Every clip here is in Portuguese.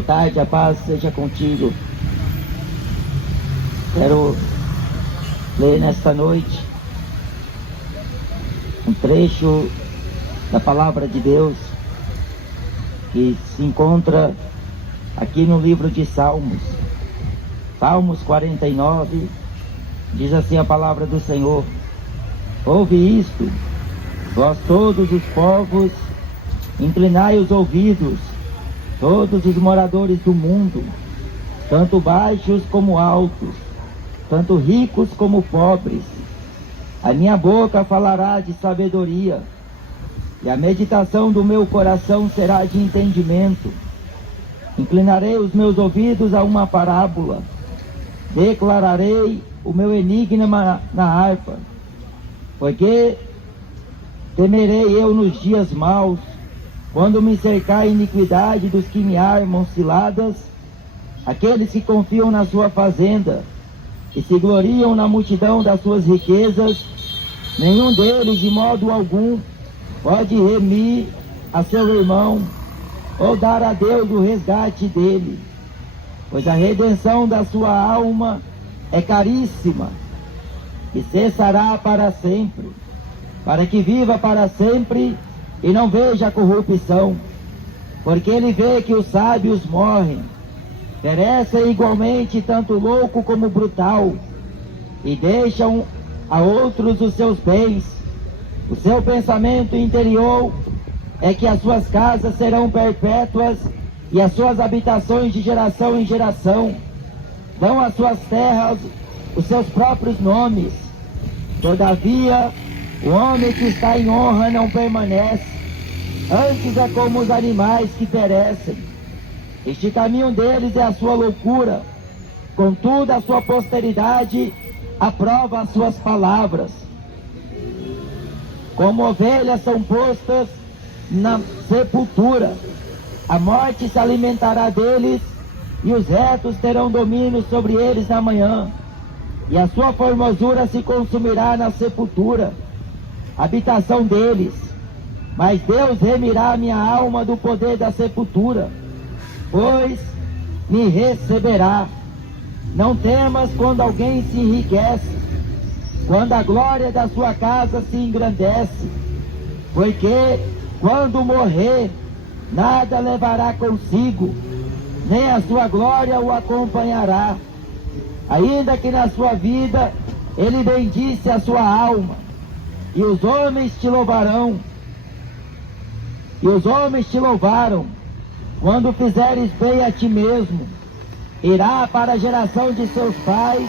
Boa tarde, a paz seja contigo. Quero ler nesta noite um trecho da palavra de Deus que se encontra aqui no livro de Salmos. Salmos 49, diz assim a palavra do Senhor: ouve isto, vós todos os povos, inclinai os ouvidos, todos os moradores do mundo, tanto baixos como altos, tanto ricos como pobres. A minha boca falará de sabedoria, e a meditação do meu coração será de entendimento. Inclinarei os meus ouvidos a uma parábola, declararei o meu enigma na harpa, porque temerei eu nos dias maus, quando me cercar a iniquidade dos que me armam ciladas, aqueles que confiam na sua fazenda e se gloriam na multidão das suas riquezas. Nenhum deles de modo algum pode remir a seu irmão ou dar a Deus o resgate dele, pois a redenção da sua alma é caríssima e cessará para sempre, para que viva para sempre e não veja a corrupção, porque ele vê que os sábios morrem, perecem igualmente tanto louco como brutal, e deixam a outros os seus bens. O seu pensamento interior é que as suas casas serão perpétuas e as suas habitações de geração em geração. Dão às suas terras os seus próprios nomes. Todavia, o homem que está em honra não permanece, antes é como os animais que perecem. Este caminho deles é a sua loucura, contudo a sua posteridade aprova as suas palavras. Como ovelhas são postas na sepultura, a morte se alimentará deles, e os retos terão domínio sobre eles na manhã, e a sua formosura se consumirá na sepultura, habitação deles. Mas Deus remirá minha alma do poder da sepultura, pois me receberá. Não temas quando alguém se enriquece, quando a glória da sua casa se engrandece, porque quando morrer, nada levará consigo, nem a sua glória o acompanhará. Ainda que na sua vida ele bendisse a sua alma, e os homens te louvarão. E os homens te louvaram, quando fizeres bem a ti mesmo. Irá para a geração de seus pais,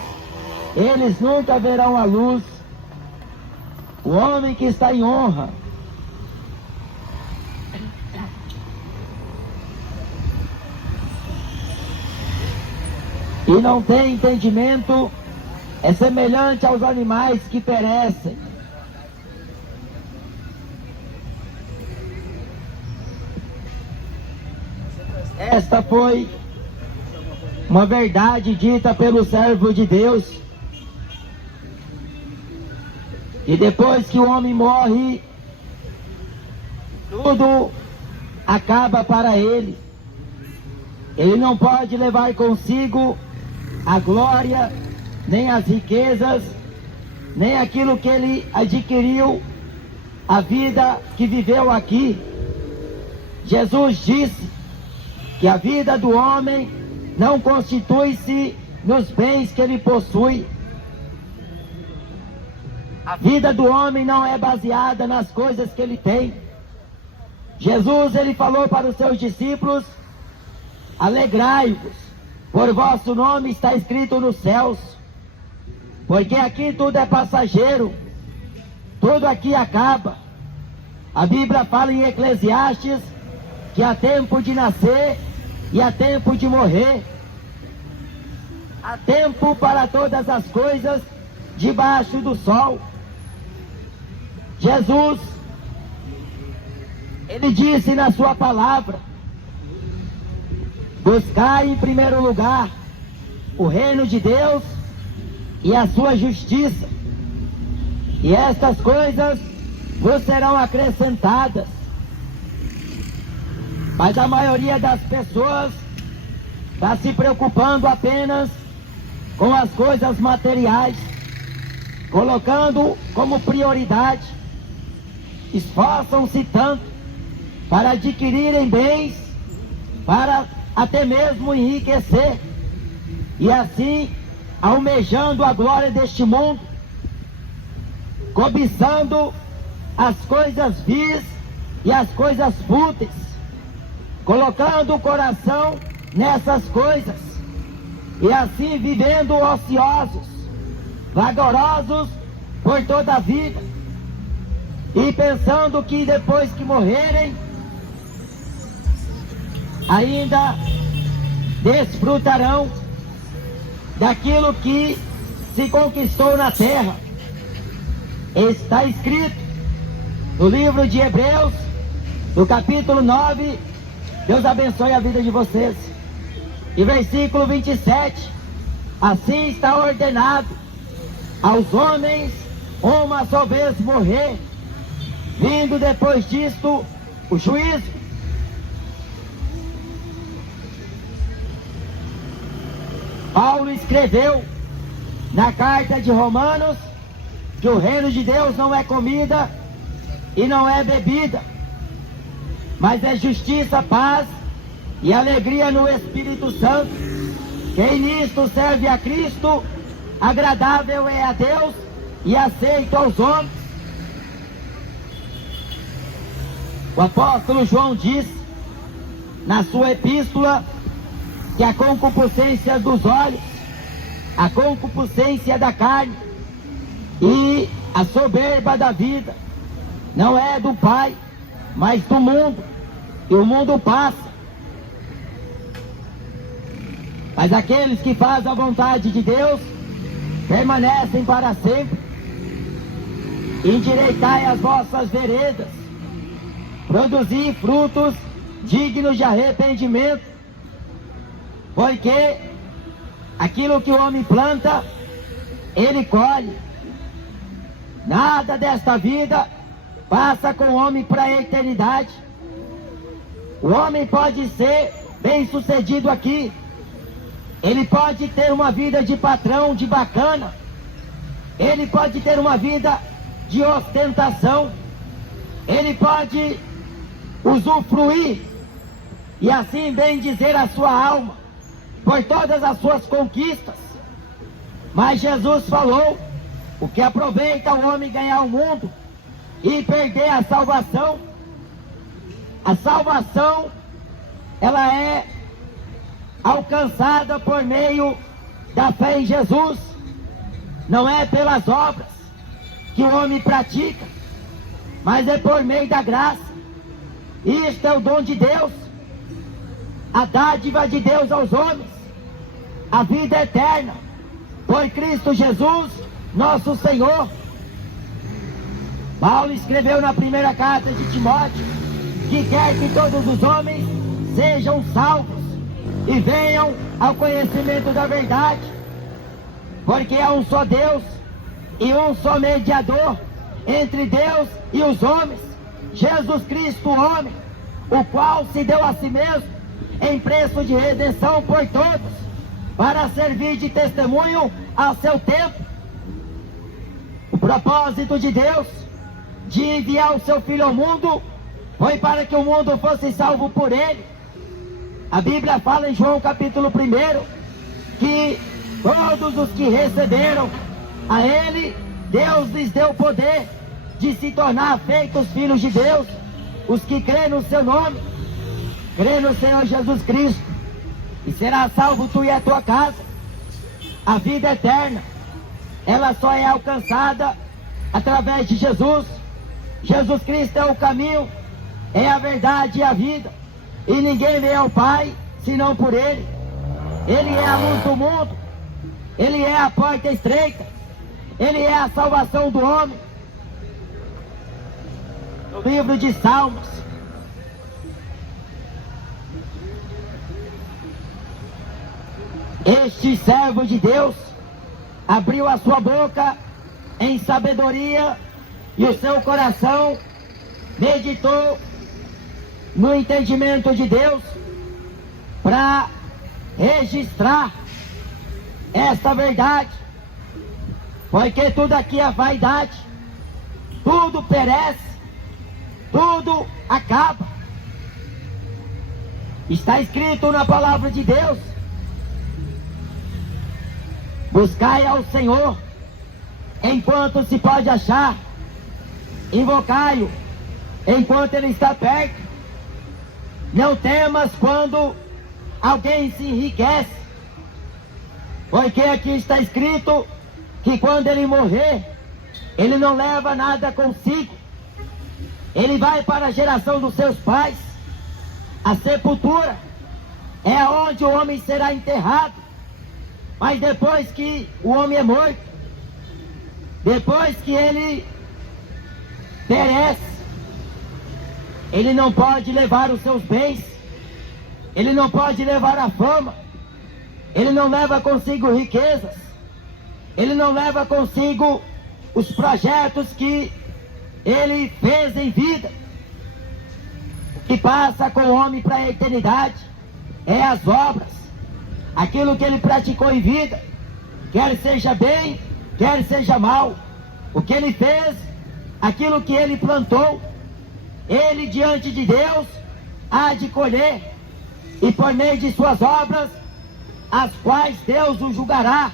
eles nunca verão a luz. O homem que está em honra e não tem entendimento é semelhante aos animais que perecem. Esta foi uma verdade dita pelo servo de Deus, e depois que o homem morre, tudo acaba para ele. Ele não pode levar consigo a glória, nem as riquezas, nem aquilo que ele adquiriu, a vida que viveu aqui. Jesus disse que a vida do homem não constitui-se nos bens que ele possui. A vida do homem não é baseada nas coisas que ele tem. Jesus, ele falou para os seus discípulos: alegrai-vos, por vosso nome está escrito nos céus, porque aqui tudo é passageiro, tudo aqui acaba. A Bíblia fala em Eclesiastes que há tempo de nascer e há tempo de morrer. Há tempo para todas as coisas debaixo do sol. Jesus, ele disse na sua palavra: buscai em primeiro lugar o reino de Deus e a sua justiça, e estas coisas vos serão acrescentadas. Mas a maioria das pessoas está se preocupando apenas com as coisas materiais, colocando como prioridade, esforçam-se tanto para adquirirem bens, para até mesmo enriquecer, e assim almejando a glória deste mundo, cobiçando as coisas vis e as coisas fúteis, colocando o coração nessas coisas, e assim vivendo ociosos, vagarosos por toda a vida, e pensando que depois que morrerem, ainda desfrutarão daquilo que se conquistou na terra. Está escrito no livro de Hebreus, no capítulo 9, Deus abençoe a vida de vocês, e versículo 27, assim está ordenado aos homens uma só vez morrer, vindo depois disto o juízo. Paulo escreveu na carta de Romanos que o reino de Deus não é comida e não é bebida, mas é justiça, paz e alegria no Espírito Santo. Quem nisto serve a Cristo, agradável é a Deus e aceito aos homens. O apóstolo João diz na sua epístola que a concupiscência dos olhos, a concupiscência da carne e a soberba da vida não é do Pai, mas do mundo, e o mundo passa, mas aqueles que fazem a vontade de Deus permanecem para sempre. Endireitai as vossas veredas, produzi frutos dignos de arrependimento, porque aquilo que o homem planta, ele colhe. Nada desta vida passa com o homem para a eternidade. O homem pode ser bem sucedido aqui, ele pode ter uma vida de patrão, de bacana, ele pode ter uma vida de ostentação, ele pode usufruir e assim bem dizer a sua alma por todas as suas conquistas, mas Jesus falou: o que aproveita o homem ganhar o mundo e perder a salvação? A salvação, ela é alcançada por meio da fé em Jesus, não é pelas obras que o homem pratica, mas é por meio da graça. Isto é o dom de Deus, a dádiva de Deus aos homens, a vida eterna, por Cristo Jesus, nosso Senhor. Paulo escreveu na primeira carta de Timóteo que quer que todos os homens sejam salvos e venham ao conhecimento da verdade, porque há um só Deus e um só mediador entre Deus e os homens, Jesus Cristo, o homem, o qual se deu a si mesmo em preço de redenção por todos, para servir de testemunho ao seu tempo. O propósito de Deus de enviar o seu Filho ao mundo foi para que o mundo fosse salvo por ele. A Bíblia fala em João capítulo 1 que todos os que receberam a ele, Deus lhes deu o poder de se tornar feitos filhos de Deus, os que crêem no seu nome, crê no Senhor Jesus Cristo, e será salvo tu e a tua casa. A vida eterna, ela só é alcançada através de Jesus. Jesus Cristo é o caminho, é a verdade e a vida, e ninguém vem ao Pai senão por Ele. Ele é a luz do mundo, Ele é a porta estreita, Ele é a salvação do homem. No livro de Salmos, este servo de Deus abriu a sua boca em sabedoria e o seu coração meditou no entendimento de Deus, para registrar esta verdade, porque tudo aqui é vaidade, tudo perece, tudo acaba. Está escrito na palavra de Deus: buscai ao Senhor enquanto se pode achar, invocai-o enquanto ele está perto. Não temas quando alguém se enriquece, porque aqui está escrito que quando ele morrer, ele não leva nada consigo. Ele vai para a geração dos seus pais. A sepultura é onde o homem será enterrado. Mas depois que o homem é morto, depois que ele perece, ele não pode levar os seus bens, ele não pode levar a fama, ele não leva consigo riquezas, ele não leva consigo os projetos que ele fez em vida. O que passa com o homem para a eternidade é as obras, aquilo que ele praticou em vida, quer seja bem, quer seja mal, o que ele fez, aquilo que ele plantou, ele diante de Deus há de colher, e por meio de suas obras, as quais Deus o julgará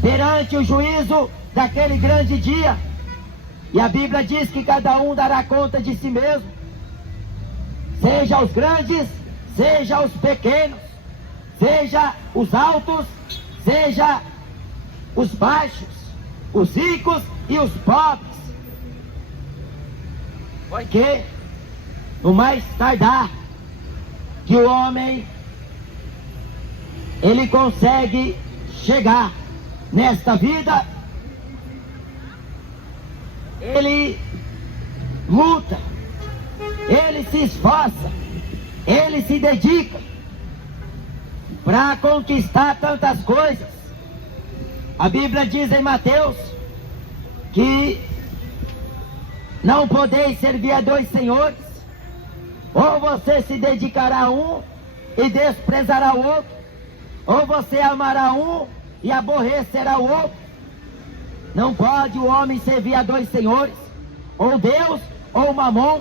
perante o juízo daquele grande dia. E a Bíblia diz que cada um dará conta de si mesmo, seja os grandes, seja os pequenos, seja os altos, seja os baixos, os ricos e os pobres. Porque no mais tardar que o homem ele consegue chegar nesta vida, ele luta, ele se esforça, ele se dedica para conquistar tantas coisas. A Bíblia diz em Mateus que não podeis servir a dois senhores, ou você se dedicará a um e desprezará o outro, ou você amará um e aborrecerá o outro. Não pode o homem servir a dois senhores, ou Deus ou Mamon.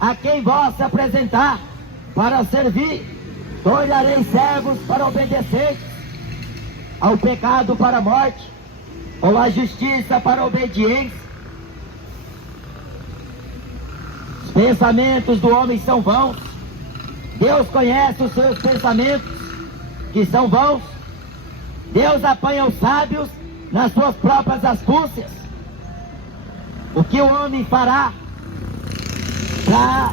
A quem vós se apresentar para servir, tornareis servos para obedecer, ao pecado para a morte, ou à justiça para a obediência. Os pensamentos do homem são vãos. Deus conhece os seus pensamentos, que são vãos. Deus apanha os sábios nas suas próprias astúcias. O que o homem fará para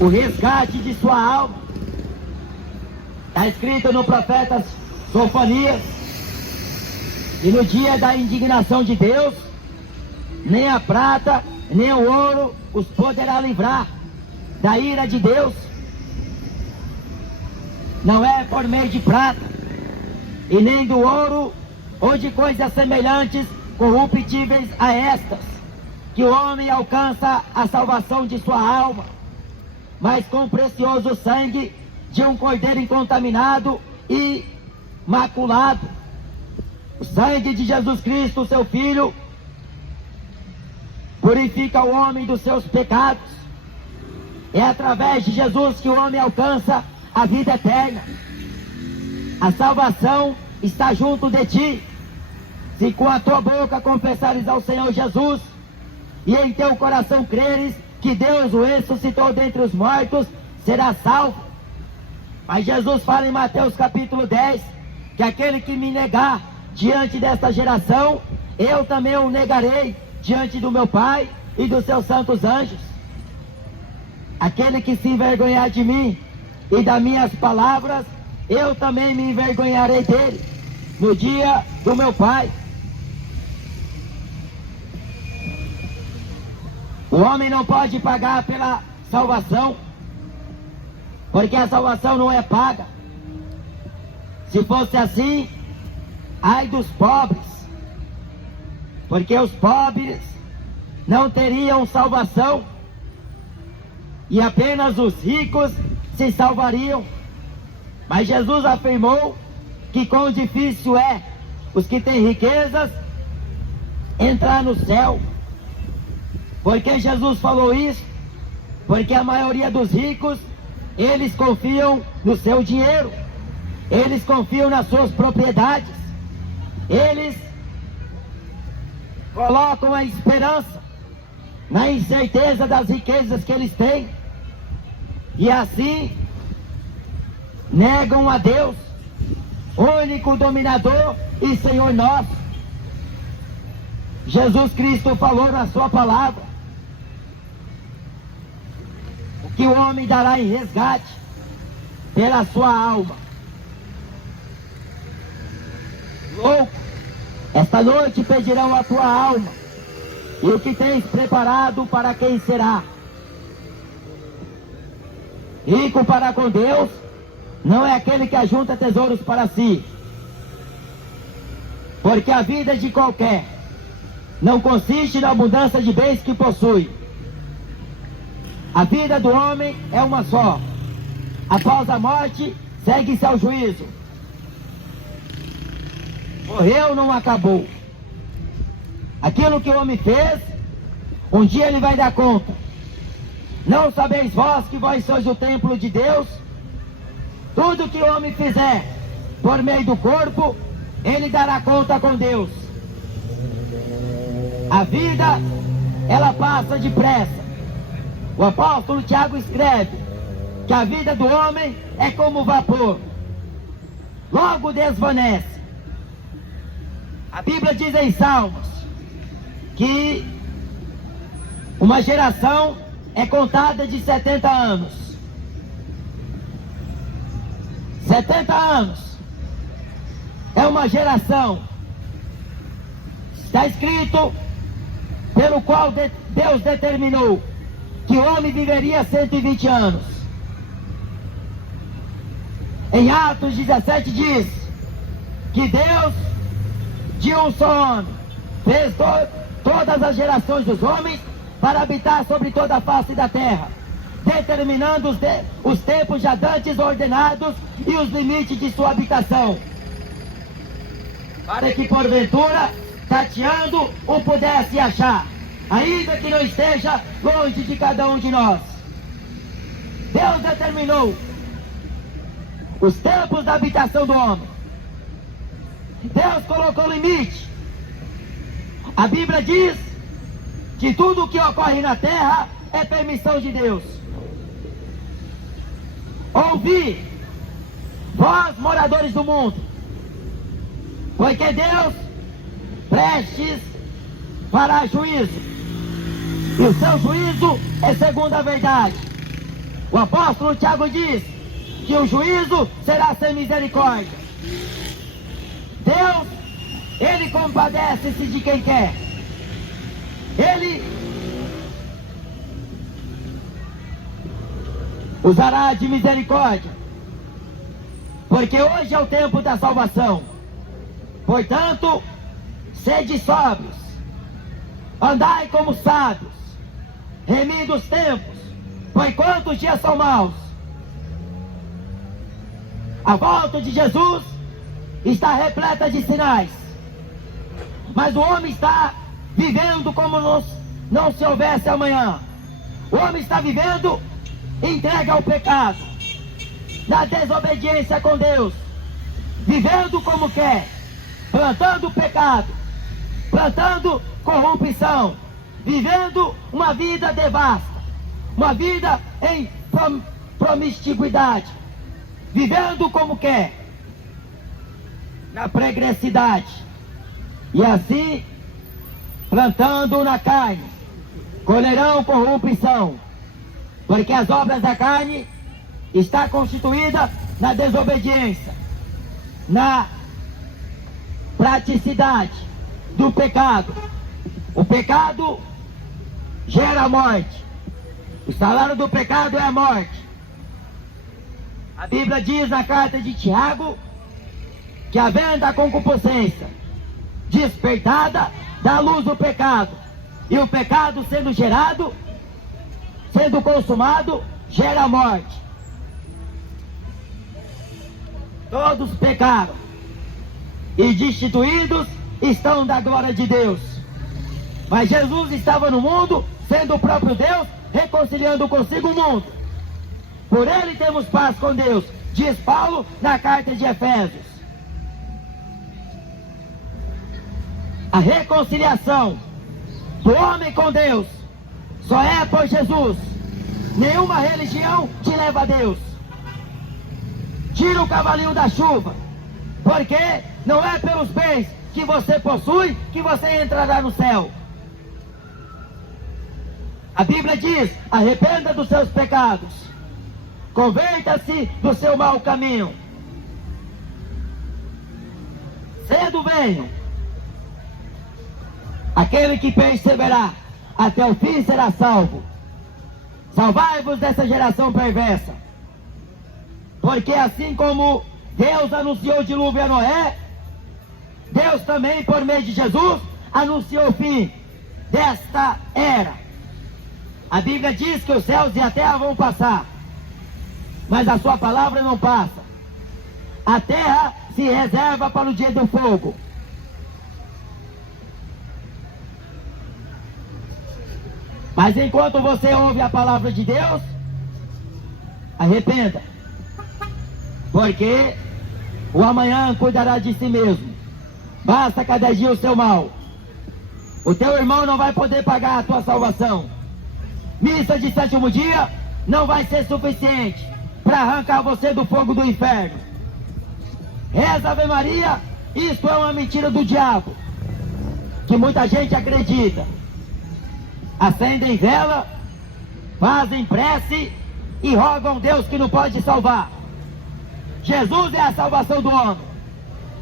o resgate de sua alma? Está escrito no profeta Sofonias, e no dia da indignação de Deus, nem a prata, nem o ouro os poderá livrar da ira de Deus. Não é por meio de prata, e nem do ouro, ou de coisas semelhantes, corruptíveis a estas, que o homem alcança a salvação de sua alma, mas com o precioso sangue de um cordeiro incontaminado e maculado, o sangue de Jesus Cristo, seu Filho, purifica o homem dos seus pecados. É através de Jesus que o homem alcança a vida eterna. A salvação está junto de ti. Se com a tua boca confessares ao Senhor Jesus, e em teu coração creres que Deus o ressuscitou dentre os mortos, serás salvo. Mas Jesus fala em Mateus capítulo 10, que aquele que me negar diante desta geração, eu também o negarei diante do meu Pai e dos seus santos anjos. Aquele que se envergonhar de mim e das minhas palavras, eu também me envergonharei dele no dia do meu Pai. O homem não pode pagar pela salvação, porque a salvação não é paga. Se fosse assim, ai dos pobres, porque os pobres não teriam salvação, e apenas os ricos se salvariam. Mas Jesus afirmou que quão difícil é os que têm riquezas entrar no céu. Por que Jesus falou isso? Porque a maioria dos ricos, eles confiam no seu dinheiro, eles confiam nas suas propriedades, eles colocam a esperança na incerteza das riquezas que eles têm, e assim negam a Deus, único dominador e Senhor nosso. Jesus Cristo falou na sua palavra o que o homem dará em resgate pela sua alma. Louco, esta noite pedirão a tua alma, e o que tens preparado para quem será? Rico para com Deus não é aquele que ajunta tesouros para si, porque a vida de qualquer não consiste na abundância de bens que possui. A vida do homem é uma só. Após a morte, segue-se ao juízo. Morreu, não acabou. Aquilo que o homem fez, um dia ele vai dar conta. Não sabeis vós que vós sois o templo de Deus? Tudo que o homem fizer por meio do corpo, ele dará conta com Deus. A vida, ela passa depressa. O apóstolo Tiago escreve que a vida do homem é como vapor, logo desvanece. A Bíblia diz em Salmos que uma geração é contada de 70 anos. 70 anos é uma geração. Está escrito pelo qual Deus determinou que o homem viveria 120 anos. Em Atos 17 diz que Deus, de um só homem, fez todas as gerações dos homens para habitar sobre toda a face da terra, determinando os tempos já dantes ordenados e os limites de sua habitação, para que porventura, tateando, o pudesse achar, ainda que não esteja longe de cada um de nós. Deus determinou os tempos da habitação do homem. Deus colocou limite. A Bíblia diz que tudo o que ocorre na terra é permissão de Deus. Ouvi, vós moradores do mundo, porque Deus prestes para juízo, e o seu juízo é segundo a verdade. O apóstolo Tiago diz que o juízo será sem misericórdia. Deus, ele compadece-se de quem quer. Ele usará de misericórdia, porque hoje é o tempo da salvação. Portanto, sede sóbrios, andai como sábios, remindo os tempos, pois quantos dias são maus. A volta de Jesus está repleta de sinais, mas o homem está vivendo como não se houvesse amanhã. O homem está vivendo entregue ao pecado, na desobediência com Deus, vivendo como quer, plantando pecado, plantando corrupção, vivendo uma vida devassa, uma vida em promiscuidade, vivendo como quer, na pregressidade, e assim, plantando na carne, colherão corrupção, porque as obras da carne está constituída na desobediência, na praticidade do pecado. O pecado gera a morte. O salário do pecado é a morte. A Bíblia diz na carta de Tiago que havendo a concupiscência despertada, dá luz o pecado, e o pecado sendo gerado, sendo consumado, gera a morte. Todos pecaram e destituídos estão da glória de Deus. Mas Jesus estava no mundo, sendo o próprio Deus, reconciliando consigo o mundo. Por ele temos paz com Deus, diz Paulo na carta de Efésios. A reconciliação do homem com Deus só é por Jesus. Nenhuma religião te leva a Deus. Tira o cavalinho da chuva, porque não é pelos bens que você possui que você entrará no céu. A Bíblia diz: arrependa dos seus pecados, converta-se do seu mau caminho. Cedo venho. Aquele que perseverar até o fim será salvo. Salvai-vos dessa geração perversa. Porque assim como Deus anunciou o dilúvio a Noé, Deus também, por meio de Jesus, anunciou o fim desta era. A Bíblia diz que os céus e a terra vão passar, mas a sua palavra não passa. A terra se reserva para o dia do fogo. Mas enquanto você ouve a palavra de Deus, arrependa, porque o amanhã cuidará de si mesmo. Basta cada dia o seu mal. O teu irmão não vai poder pagar a tua salvação. Missa de sétimo dia não vai ser suficiente para arrancar você do fogo do inferno. Reza Ave Maria, isso é uma mentira do diabo, que muita gente acredita. Acendem vela, fazem prece e rogam Deus que não pode salvar. Jesus é a salvação do homem.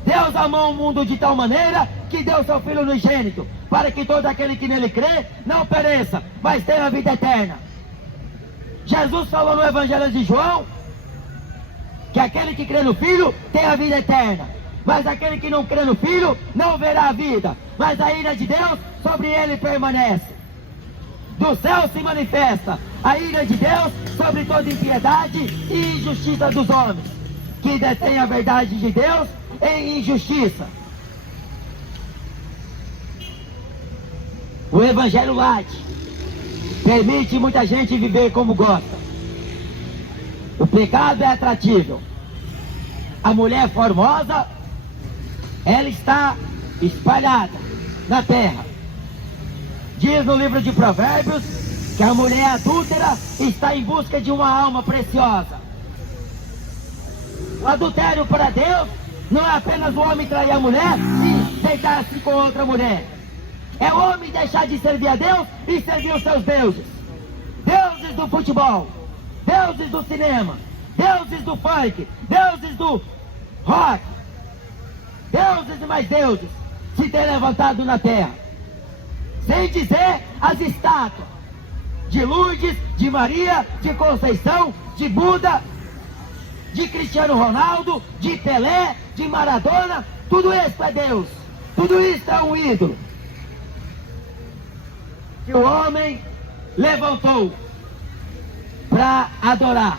Deus amou o mundo de tal maneira que deu seu Filho unigênito, para que todo aquele que nele crê não pereça, mas tenha a vida eterna. Jesus falou no Evangelho de João que aquele que crê no Filho tem a vida eterna, mas aquele que não crê no Filho não verá a vida, mas a ira de Deus sobre ele permanece. Do céu se manifesta a ira de Deus sobre toda impiedade e injustiça dos homens, que detêm a verdade de Deus em injustiça. O Evangelho light permite muita gente viver como gosta. O pecado é atratível. A mulher formosa, ela está espalhada na terra. Diz no livro de Provérbios que a mulher adúltera está em busca de uma alma preciosa. O adultério para Deus não é apenas o homem trair a mulher e deitar-se com outra mulher. É o homem deixar de servir a Deus e servir os seus deuses. Deuses do futebol, deuses do cinema, deuses do funk, deuses do rock, deuses e mais deuses se tem levantado na terra. Sem dizer as estátuas de Lourdes, de Maria, de Conceição, de Buda, de Cristiano Ronaldo, de Pelé, de Maradona. Tudo isso é Deus, tudo isso é um ídolo que o homem levantou para adorar.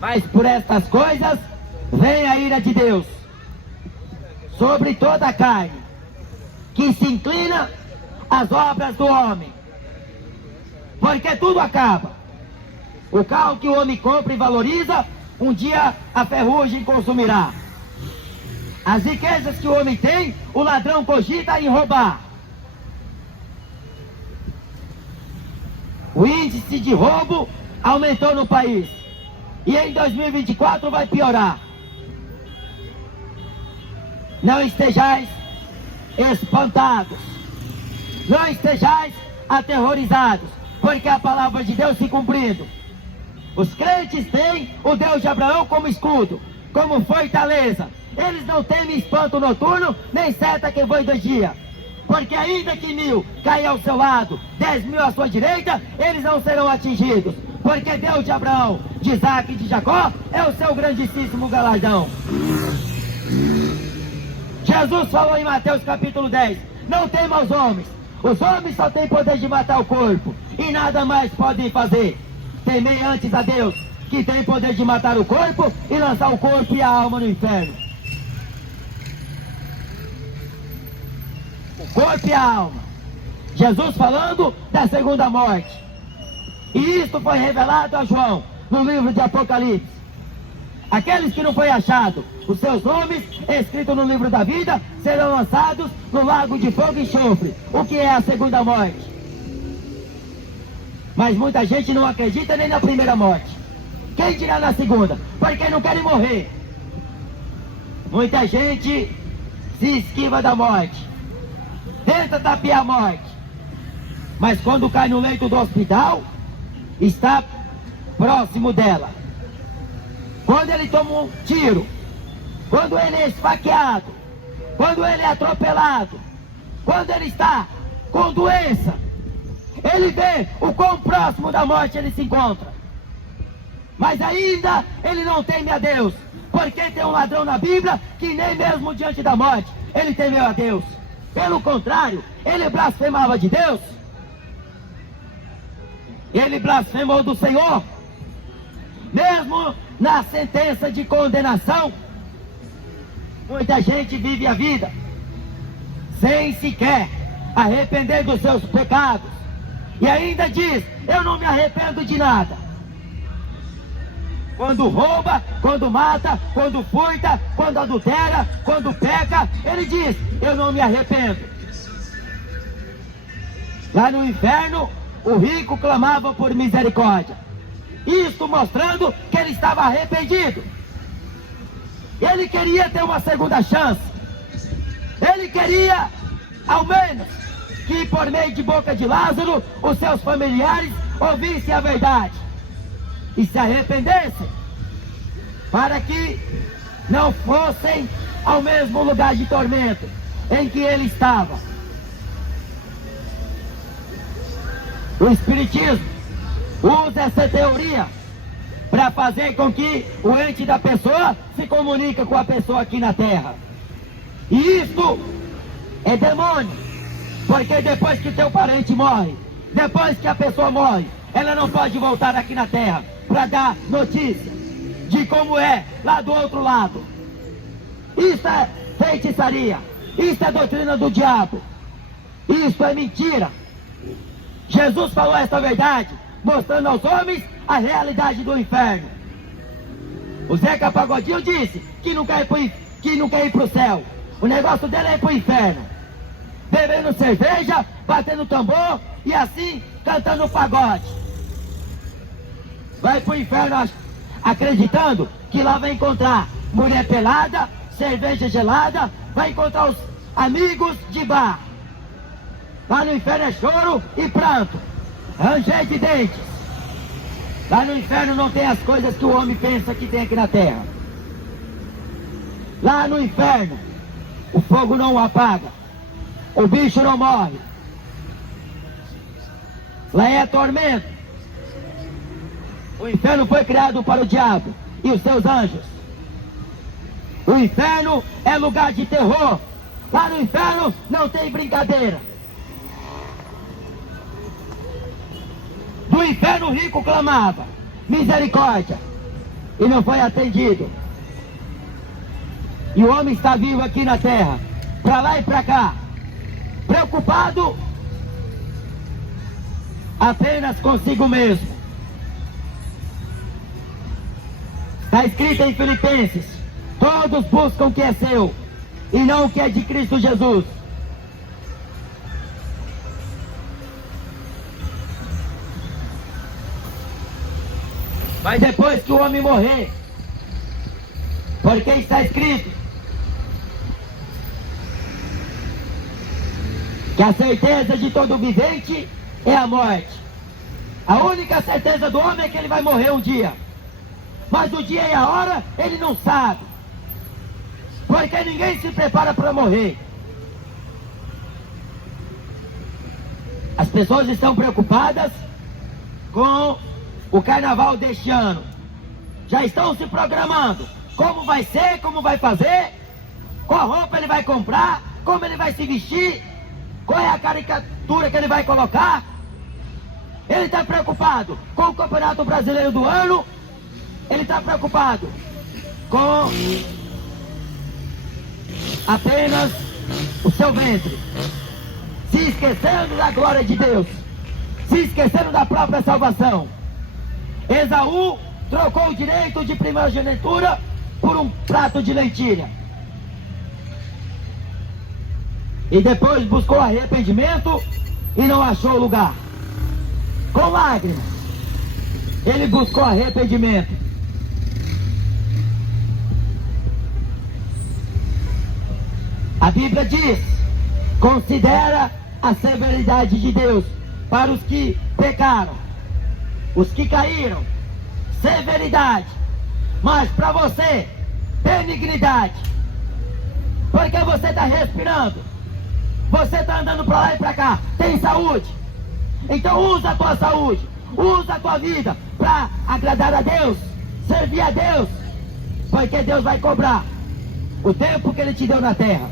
Mas por estas coisas vem a ira de Deus sobre toda a carne que se inclina às obras do homem, porque tudo acaba. O carro que o homem compra e valoriza, um dia a ferrugem consumirá. As riquezas que o homem tem, o ladrão cogita em roubar. O índice de roubo aumentou no país, e em 2024 vai piorar. Não estejais espantados, não estejais aterrorizados, porque a palavra de Deus se cumprindo. Os crentes têm o Deus de Abraão como escudo, como fortaleza. Eles não temem espanto noturno, nem seta que voe de dia, porque ainda que 1000 caia ao seu lado, 10.000 à sua direita, eles não serão atingidos, porque Deus de Abraão, de Isaac e de Jacó é o seu grandíssimo galardão. Jesus falou em Mateus capítulo 10, não tema os homens só têm poder de matar o corpo, e nada mais podem fazer. Temei antes a Deus, que tem poder de matar o corpo e lançar o corpo e a alma no inferno. O corpo e a alma. Jesus falando da segunda morte. E isto foi revelado a João no livro de Apocalipse. Aqueles que não foi achado os seus nomes escritos no livro da vida serão lançados no lago de fogo e enxofre. O que é a segunda morte? Mas muita gente não acredita nem na primeira morte. Quem dirá na segunda? Porque não querem morrer. Muita gente se esquiva da morte, tenta tapear a morte, mas quando cai no leito do hospital, está próximo dela. Quando ele toma um tiro, quando ele é esfaqueado, quando ele é atropelado, quando ele está com doença, ele vê o quão próximo da morte ele se encontra. Mas ainda ele não teme a Deus, porque tem um ladrão na Bíblia que nem mesmo diante da morte ele temeu a Deus. Pelo contrário, ele blasfemava de Deus. Ele blasfemou do Senhor. Mesmo na sentença de condenação, muita gente vive a vida sem sequer arrepender dos seus pecados. E ainda diz, eu não me arrependo de nada. Quando rouba, quando mata, quando furta, quando adultera, quando peca, ele diz, eu não me arrependo. Lá no inferno, o rico clamava por misericórdia. Isto mostrando que ele estava arrependido. Ele queria ter uma segunda chance. Ele queria, ao menos, que por meio de boca de Lázaro, os seus familiares ouvissem a verdade e se arrependessem, para que não fossem ao mesmo lugar de tormento em que ele estava. O Espiritismo usa essa teoria para fazer com que o ente da pessoa se comunique com a pessoa aqui na Terra. E isso é demônio, porque depois que teu parente morre, depois que a pessoa morre, ela não pode voltar aqui na Terra para dar notícia de como é lá do outro lado. Isso é feitiçaria, isso é doutrina do diabo, isso é mentira. Jesus falou essa verdade, mostrando aos homens a realidade do inferno. O Zeca Pagodinho disse que não quer ir para o céu. O negócio dele é ir para o inferno, bebendo cerveja, batendo tambor e assim cantando pagode. Vai para o inferno acreditando que lá vai encontrar mulher pelada, cerveja gelada, vai encontrar os amigos de bar. Lá no inferno é choro e pranto, ranger de dentes. Lá no inferno não tem as coisas que o homem pensa que tem aqui na terra. Lá no inferno, o fogo não o apaga, o bicho não morre. Lá é tormento. O inferno foi criado para o diabo e os seus anjos. O inferno é lugar de terror. Lá no inferno não tem brincadeira. Do inferno o rico clamava misericórdia e não foi atendido. E o homem está vivo aqui na terra, para lá e para cá, preocupado apenas consigo mesmo. Está escrito em Filipenses: todos buscam o que é seu e não o que é de Cristo Jesus. Mas depois que o homem morrer, porque está escrito que a certeza de todo vivente é a morte. A única certeza do homem é que ele vai morrer um dia, mas o dia e a hora ele não sabe, porque ninguém se prepara para morrer. As pessoas estão preocupadas com o carnaval deste ano. Já estão se programando como vai ser, como vai fazer, qual roupa ele vai comprar, como ele vai se vestir, qual é a caricatura que ele vai colocar. Ele está preocupado com o Campeonato Brasileiro do ano, Ele está preocupado com apenas o seu ventre, se esquecendo da glória de Deus, se esquecendo da própria salvação. Esaú trocou o direito de primogenitura por um prato de lentilha. E depois buscou arrependimento e não achou lugar. Com lágrimas, ele buscou arrependimento. A Bíblia diz: considera a severidade de Deus para os que pecaram, os que caíram, severidade, mas para você, benignidade, porque você está respirando, você está andando para lá e para cá, tem saúde, então usa a tua saúde, usa a tua vida para agradar a Deus, servir a Deus, porque Deus vai cobrar o tempo que Ele te deu na terra.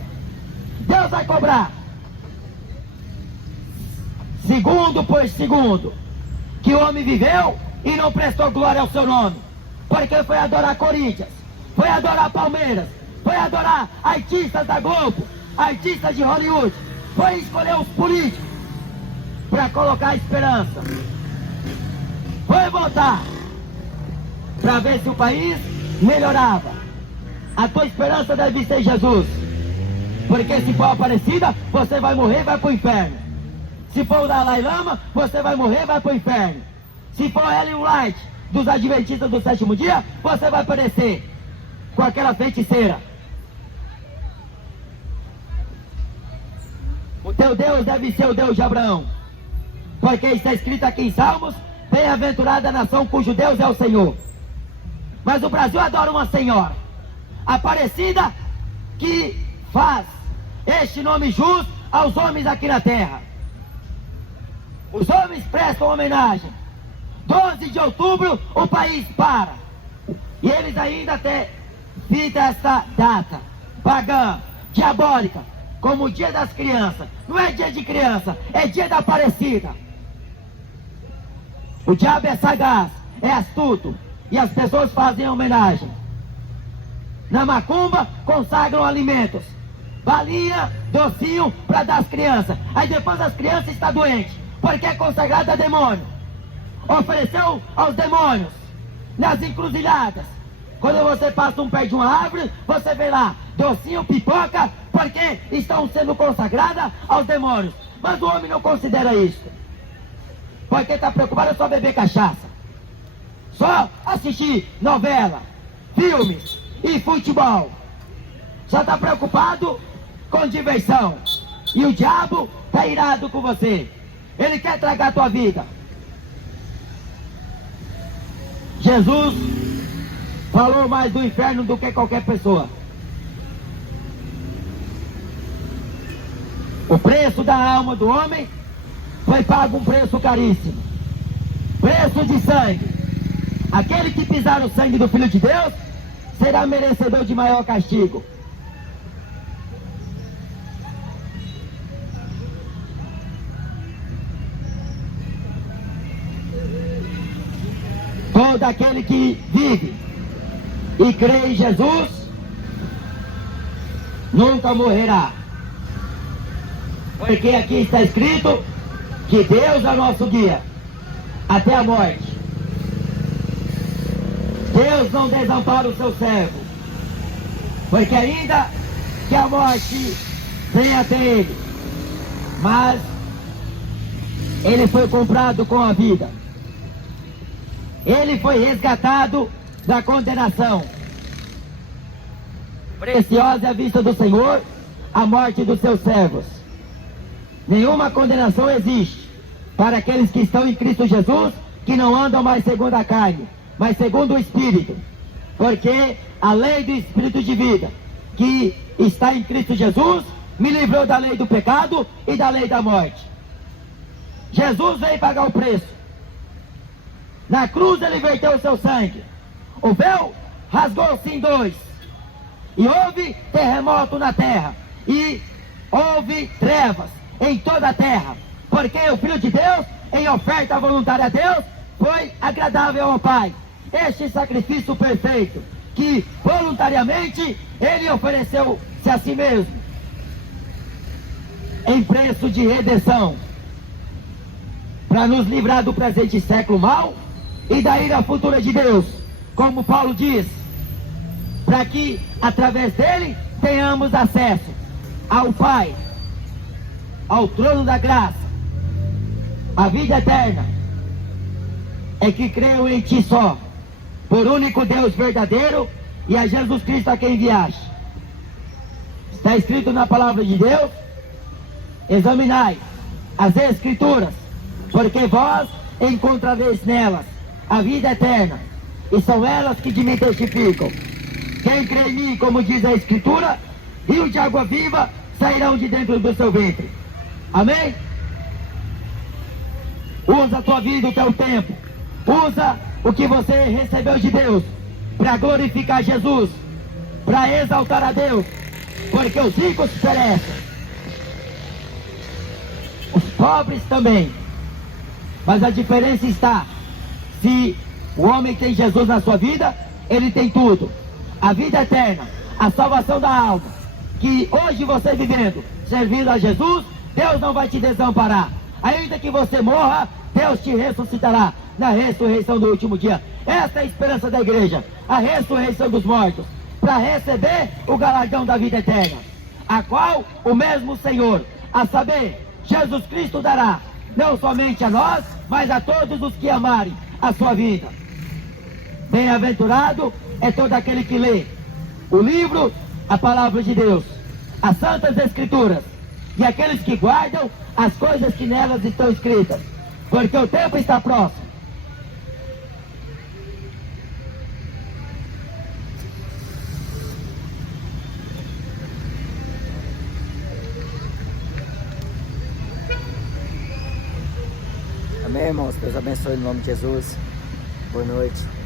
Deus vai cobrar segundo por segundo que o homem viveu e não prestou glória ao seu nome, porque foi adorar Corinthians, foi adorar Palmeiras, foi adorar artistas da Globo, artistas de Hollywood, foi escolher os políticos para colocar esperança, foi votar para ver se o país melhorava. A tua esperança deve ser Jesus, porque se for Aparecida, você vai morrer e vai para o inferno. Se for o Dalai Lama, você vai morrer e vai para o inferno. Se for Ellen White, dos Adventistas do sétimo dia, você vai perecer com aquela feiticeira. O teu Deus deve ser o Deus de Abraão, porque está escrito aqui em Salmos: bem-aventurada a nação cujo Deus é o Senhor. Mas o Brasil adora uma senhora, Aparecida, que faz este nome jus aos homens aqui na terra. Os homens prestam homenagem. 12 de outubro o país para, e eles ainda citam essa data pagã, diabólica, como o dia das crianças. Não é dia de criança, é dia da Aparecida. O diabo é sagaz, é astuto, e as pessoas fazem homenagem. Na macumba consagram alimentos, balinha, docinho para dar às crianças. Aí depois as crianças estão doentes, porque é consagrada a demônio. Ofereceu aos demônios nas encruzilhadas. Quando você passa um pé de uma árvore, você vê lá docinho, pipoca, porque estão sendo consagradas aos demônios. Mas o homem não considera isso, porque está preocupado só beber cachaça, só assistir novela, filmes e futebol. Só está preocupado com diversão. E o diabo está irado com você. Ele quer tragar a tua vida. Jesus falou mais do inferno do que qualquer pessoa. O preço da alma do homem foi pago um preço caríssimo. Preço de sangue. Aquele que pisar no sangue do Filho de Deus será merecedor de maior castigo. Todo aquele que vive e crê em Jesus nunca morrerá, porque aqui está escrito que Deus é nosso guia até a morte. Deus não desampara o seu servo, porque ainda que a morte venha até ele, mas ele foi comprado com a vida. Ele foi resgatado da condenação. Preciosa é a vista do Senhor a morte dos seus servos. Nenhuma condenação existe para aqueles que estão em Cristo Jesus, que não andam mais segundo a carne, mas segundo o Espírito. Porque a lei do Espírito de vida, que está em Cristo Jesus, me livrou da lei do pecado e da lei da morte. Jesus veio pagar o preço. Na cruz ele verteu o seu sangue. O véu rasgou-se em dois. E houve terremoto na terra. E houve trevas em toda a terra. Porque o Filho de Deus, em oferta voluntária a Deus, foi agradável ao Pai. este sacrifício perfeito, que voluntariamente ele ofereceu-se a si mesmo, em preço de redenção, para nos livrar do presente século mau e da ira futura de Deus, como Paulo diz, para que através dele tenhamos acesso ao Pai, ao trono da graça, a vida eterna. É que creio em ti só, por único Deus verdadeiro, e a Jesus Cristo a quem enviaste. Está escrito na palavra de Deus: examinai as Escrituras, porque vós encontrareis nelas a vida eterna, e são elas que de mim testificam. Quem crê em mim, como diz a Escritura, rios de água viva sairão de dentro do seu ventre. Amém? Usa a tua vida, o teu tempo. Usa o que você recebeu de Deus para glorificar Jesus, para exaltar a Deus, porque os ricos perecem, os pobres também. Mas a diferença está: se o homem tem Jesus na sua vida, ele tem tudo. A vida eterna, a salvação da alma, que hoje você vivendo, servindo a Jesus, Deus não vai te desamparar. Ainda que você morra, Deus te ressuscitará na ressurreição do último dia. Essa é a esperança da igreja, a ressurreição dos mortos, para receber o galardão da vida eterna, a qual o mesmo Senhor, a saber, Jesus Cristo, dará, não somente a nós, mas a todos os que amarem a sua vida. Bem-aventurado é todo aquele que lê o livro, a palavra de Deus, as santas Escrituras, e aqueles que guardam as coisas que nelas estão escritas, porque o tempo está próximo. Amém, irmãos? Deus abençoe em nome de Jesus. Boa noite.